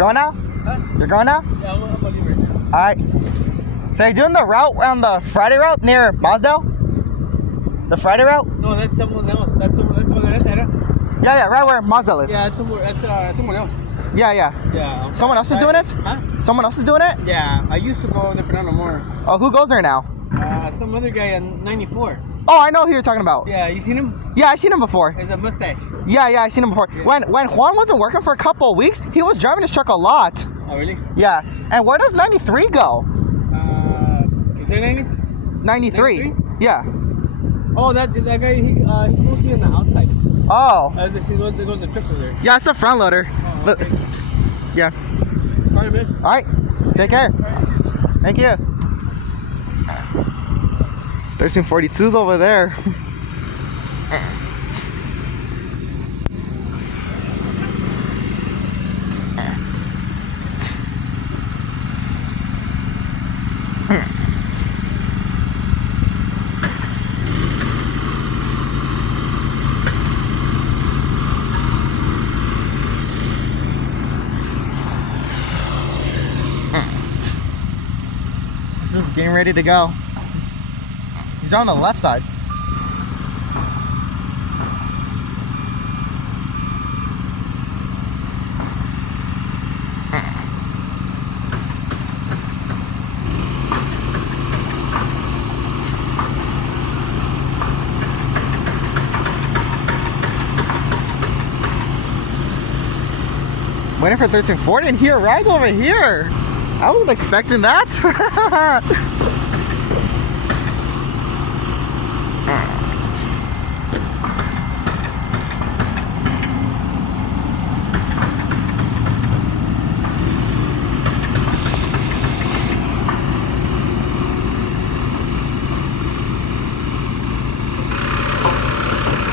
going now? Huh? You're going now? Yeah, I'm gonna leave right now. Alright. So you're doing the route on the Friday route near Mosdale? The Friday route? No, that's someone else. That's where they're at, right? Yeah, right where Mosdale is. Yeah, that's someone else. Yeah. Yeah. Someone else is doing it? Huh? Someone else is doing it? Yeah, I used to go over there, but not no more. Oh, who goes there now? Some other guy on 94. Oh, I know who you're talking about. Yeah, you seen him? Yeah, I've seen him before. He has a mustache. Yeah, I seen him before. Yeah. When Juan wasn't working for a couple of weeks, he was driving his truck a lot. Oh, really? Yeah. And where does 93 go? Is there any? 93? 93? Yeah. Oh, that guy, he's mostly on the outside. Oh. He goes to the truck over there. Yeah, it's the front loader. Oh, But, okay. yeah. All right, man. All right. Take care. Thank you. 1342's over there. This is getting ready to go. He's on the left side. Waiting for 1340 and he arrived over here. I wasn't expecting that.